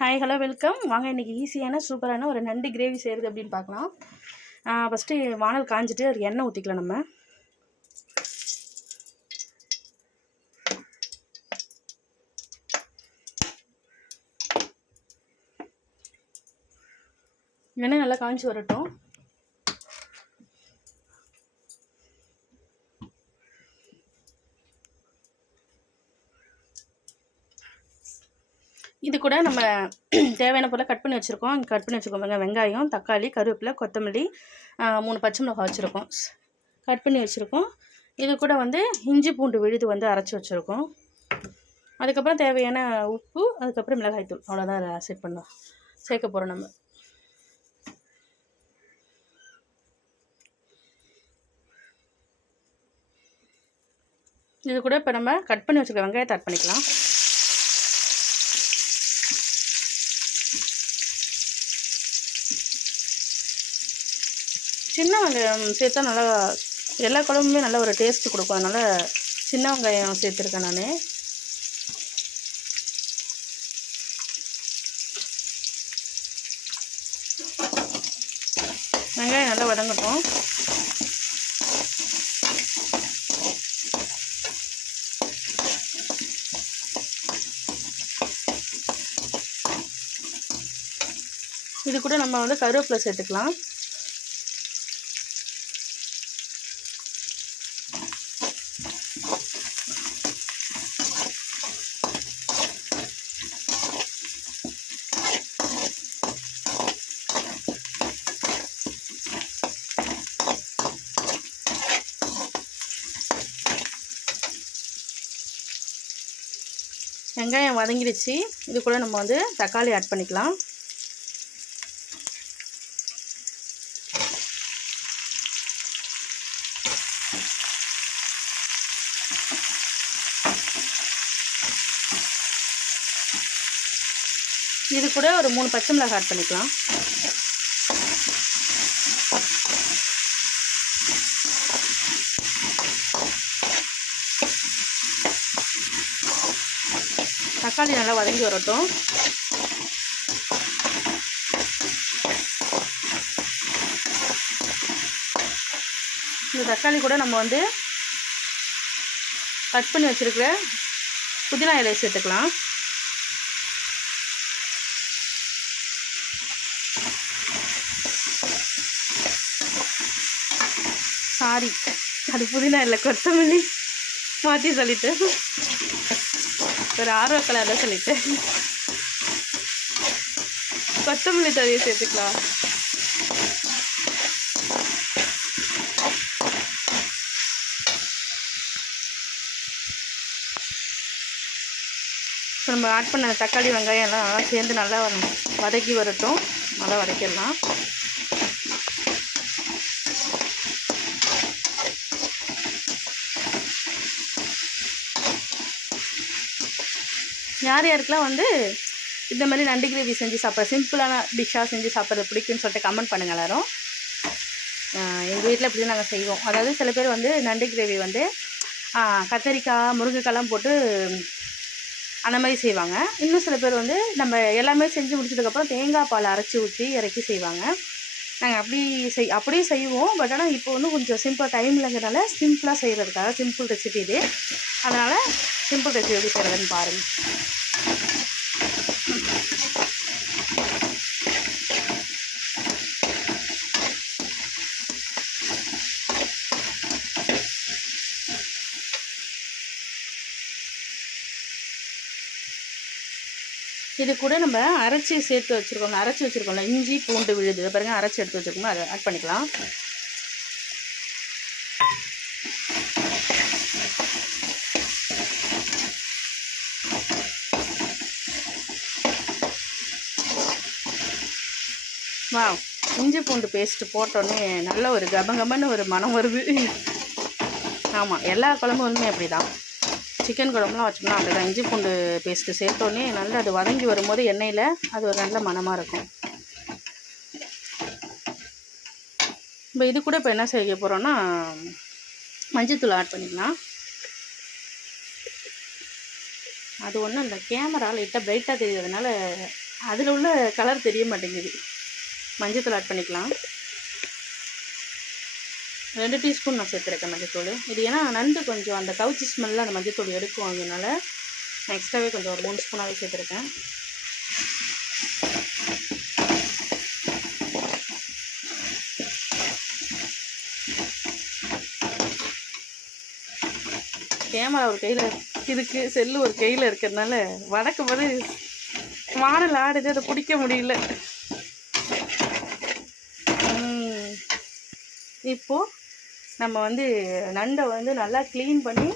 Hi hello welcome. வாங்க இன்றைக்கி ஈஸியான சூப்பரான ஒரு நண்டு கிரேவி செய்கிறது அப்படின்னு பார்க்கலாம். ஃபஸ்ட்டு வானல் காஞ்சிட்டு அதுக்கு எண்ணெய் ஊற்றிக்கலாம். நம்ம எண்ணெய் நல்லா காஞ்சி வரட்டும். இது கூட நம்ம தேவையான பொருளை கட் பண்ணி வச்சுருக்கோம். கட் பண்ணி வச்சுருக்கோம் வெங்காயம், தக்காளி, கருவேப்பிலை, கொத்தமல்லி, 3 பச்சை மிளகாய் வச்சுருக்கோம், கட் பண்ணி வச்சுருக்கோம். இது கூட இஞ்சி பூண்டு விழுது அரைச்சி வச்சுருக்கோம். அதுக்கப்புறம் தேவையான உப்பு, அதுக்கப்புறம் மிளகாய்த்தூள், அவ்வளோதான் சேர்க்க போகிறோம். நம்ம இது கூட இப்போ நம்ம கட் பண்ணி வச்சுருக்க வெங்காயத்தை ஆட் பண்ணிக்கலாம். சின்ன வெங்காயம் சேர்த்தா நல்லா எல்லா குழம்புமே நல்ல ஒரு டேஸ்ட்டு கொடுக்கும். அதனால் சின்ன வெங்காயம் சேர்த்துருக்கேன் நான். வெங்காயம் நல்லா வதங்கட்டும். இது கூட நம்ம கருவேப்பிலை சேர்த்துக்கலாம். வெங்காயம் வதங்கிடுச்சு. இது கூட நம்ம தக்காளி ஆட் பண்ணிக்கலாம். இது கூட ஒரு 3 பச்சை மிளகாய் ஆட் பண்ணிக்கலாம். தக்காளி நல்லா வதங்கி வரட்டும். இந்த தக்காளி கூட நம்ம கட் பண்ணி வச்சுருக்கிற புதினா இலையை சேர்த்துக்கலாம். சாரி, அது புதினா இல்லை, கொத்தமல்லி மாற்றி சொல்லிட்டு ஒரு ஆர்வ கலரில் சொல்லிட்டேன். கொத்தமல்லி தழையை சேர்த்துக்கலாம். இப்போ நம்ம ஆட் பண்ண தக்காளி வெங்காயம் எல்லாம் நல்லா சேர்ந்து நல்லா வதக்கி வரட்டும். நல்லா வதக்கிடலாம். யார் யாருக்கெல்லாம் இந்த மாதிரி நண்டு கிரேவி செஞ்சு சாப்பிட்ற சிம்பிளான டிஷ்ஷாக செஞ்சு சாப்பிட்றது பிடிக்குன்னு சொல்லிட்டு கமெண்ட் பண்ணுங்கள் எல்லோரும். எங்கள் வீட்டில் இப்படி நாங்கள் செய்வோம். அதாவது சில பேர் நண்டு கிரேவி கத்தரிக்காய், முருங்கைக்காய்லாம் போட்டு அந்த மாதிரி செய்வாங்க. இன்னும் சில பேர் நம்ம எல்லாமே செஞ்சு முடிச்சதுக்கப்புறம் தேங்காய் பால் அரைச்சி ஊற்றி இறக்கி செய்வாங்க. நாங்கள் அப்படியே செய்வோம். பட் ஆனால் இப்போ கொஞ்சம் சிம்பிளாக டைம் இல்லைங்கிறனால சிம்பிளாக செய்கிறதுக்காக சிம்பிள் ரெசிபி இது. அதனால் சிம்பிள் ரெசிபி எப்படி செய்கிறதுன்னு பாருங்கள். இது கூட நம்ம அரைச்சி சேர்த்து வச்சுருக்கோம்ல இஞ்சி பூண்டு விழுது பாருங்கள், அரைச்சி எடுத்து வச்சுருக்கோம், அதை ஆட் பண்ணிக்கலாம். வா, இஞ்சி பூண்டு பேஸ்ட்டு போட்டோன்னே நல்ல ஒரு கபகபன்னு ஒரு மனம் வருது. ஆமாம், எல்லா குழம்புமே அப்படி தான். சிக்கன் குழம்புலாம் வச்சோம்னா அப்படி தான். இஞ்சி பூண்டு பேஸ்ட்டு சேர்த்தோன்னே நல்லா அது வதங்கி வரும்போது எண்ணெயில் அது ஒரு நல்ல மணமாக இருக்கும். இப்போ இது கூட இப்போ என்ன செய்ய போகிறோன்னா மஞ்சத்தூள் ஆட் பண்ணிக்கலாம். அது ஒன்றும் இல்லை, கேமரா லைட்டாக பிரைட்டாக தெரியுறதுனால அதில் உள்ள கலர் தெரிய மாட்டேங்குது. மஞ்சத்தூள் ஆட் பண்ணிக்கலாம். 2 டீஸ்பூன் நான் சேர்த்துருக்கேன் மஞ்சத்தூள். இது ஏன்னா நண்டு கொஞ்சம் அந்த கவுச்சி ஸ்மெல்லாம் அந்த மஞ்சத்தூள் எடுக்கும். அதனால நான் எக்ஸ்ட்ராவே கொஞ்சம் ஒரு 3 ஸ்பூனாகவே சேர்த்துருக்கேன். கேமரா ஒரு கையில் இருக்குது, செல்லு ஒரு கையில் இருக்கிறதுனால வடக்கு போது வானல் ஆடுது, அதை பிடிக்க முடியல. இப்போது நம்ம நண்டை நல்லா க்ளீன் பண்ணி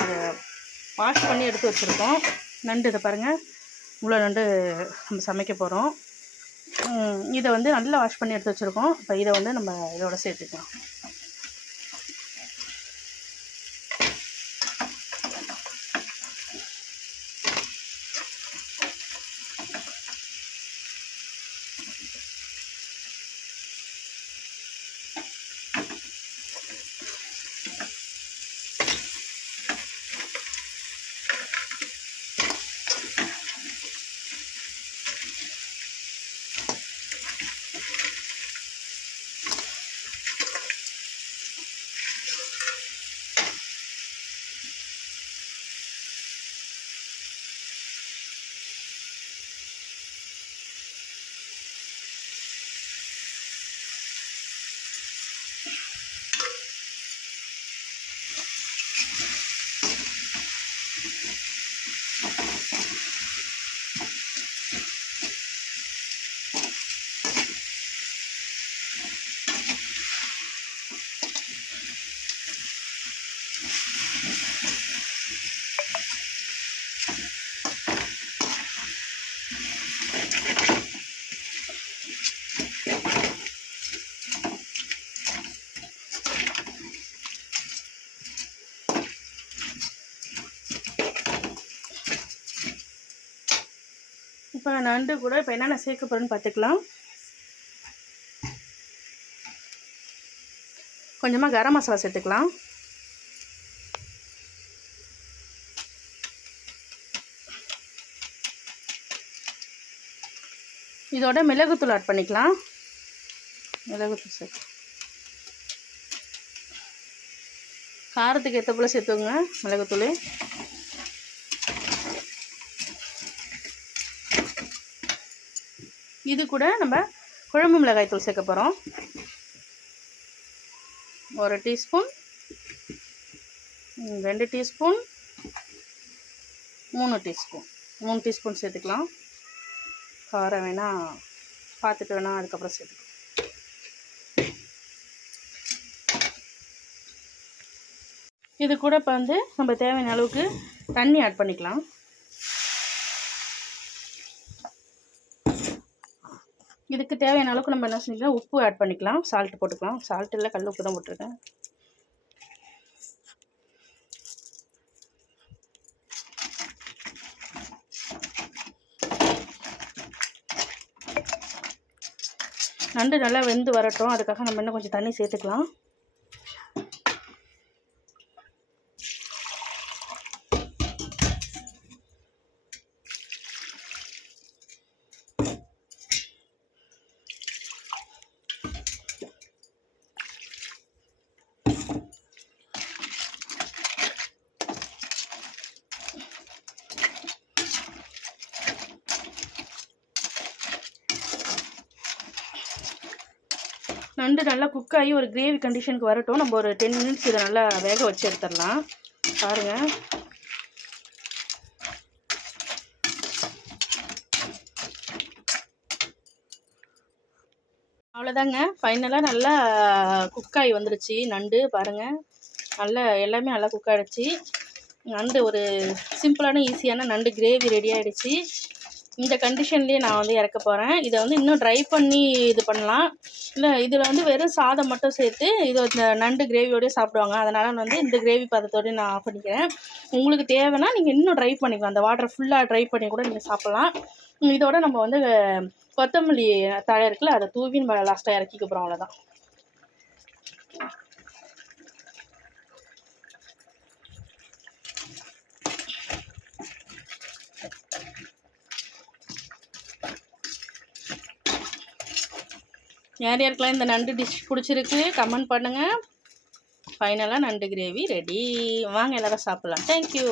அதை வாஷ் பண்ணி எடுத்து வச்சுருக்கோம். நண்டு இதை பாருங்கள், இவ்வளோ நண்டு நம்ம சமைக்க போகிறோம். இதை நல்லா வாஷ் பண்ணி எடுத்து வச்சுருக்கோம். இப்போ இதை நம்ம இதோட சேர்த்துக்கலாம். இப்போ நண்டு கூட இப்போ என்னென்ன சேர்க்க போகிறேன்னு பார்த்துக்கலாம். கொஞ்சமாக கரம் மசாலா சேர்த்துக்கலாம். இதோட மிளகுத்தூள் ஆட் பண்ணிக்கலாம். மிளகுத்தூள் சேர்த்து காரத்துக்கு ஏற்ற போல் சேர்த்துங்க மிளகுத்தூள். இது கூட நம்ம குழம்பு மிளகாய் தூள் சேர்க்க போகிறோம். 1 டீஸ்பூன், 2 டீஸ்பூன், 3 டீஸ்பூன், 3 டீஸ்பூன் சேர்த்துக்கலாம். காரம் வேணால் பார்த்துட்டு வேணால் அதுக்கப்புறம் சேர்த்துக்கலாம். இது கூட இப்போ நம்ம தேவையான அளவுக்கு தண்ணி ஆட் பண்ணிக்கலாம். இதுக்கு தேவையான அளவுக்கு நம்ம என்ன செஞ்சுக்கலாம், உப்பு ஆட் பண்ணிக்கலாம். சால்ட் போட்டுக்கலாம். சால்ட் இல்லை, கல் உப்பு தான் போட்டிருக்கேன். நண்டு நல்லா வெந்து வரட்டும், அதுக்காக நம்ம இன்னும் கொஞ்சம் தண்ணி சேர்த்துக்கலாம். நண்டு நல்லா குக் ஆகி ஒரு கிரேவி கண்டிஷனுக்கு வரட்டும். நம்ம ஒரு 10 மினிட்ஸ் இதை நல்லா வேக வச்சு எடுத்துடலாம். பாருங்கள், அவ்வளோதாங்க. ஃபைனலாக நல்லா குக் ஆகி வந்துடுச்சு நண்டு. பாருங்கள், நல்லா எல்லாமே நல்லா குக் ஆகிடுச்சு. நண்டு ஒரு சிம்பிளான ஈஸியான நண்டு கிரேவி ரெடி ஆகிடுச்சு. இந்த கண்டிஷன்லேயே நான் இறக்க போகிறேன். இதை இன்னும் ட்ரை பண்ணி இது பண்ணலாம். இல்லை இதில் வெறும் சாதம் மட்டும் சேர்த்து இது இந்த நண்டு கிரேவியோடய சாப்பிடுவாங்க. அதனால் இந்த கிரேவி பதத்தோடு நான் ஆஃப் பண்ணிக்கிறேன். உங்களுக்கு தேவைன்னா நீங்கள் இன்னும் ட்ரை பண்ணிக்கலாம். அந்த வாட்டரை ஃபுல்லாக ட்ரை பண்ணி கூட நீங்கள் சாப்பிட்லாம். இதோட நம்ம கொத்தமல்லி தழை இருக்குல்ல, அதை தூவி நம்ம லாஸ்ட்டாக இறக்கிக்க போகிறோம். அவ்வளோதான். யார் யாருக்கெல்லாம் இந்த நண்டு டிஷ் பிடிச்சிருக்கு கமெண்ட் பண்ணுங்கள். ஃபைனலாக நண்டு கிரேவி ரெடி. வாங்க எல்லோரும் சாப்பிட்லாம். தேங்க்யூ.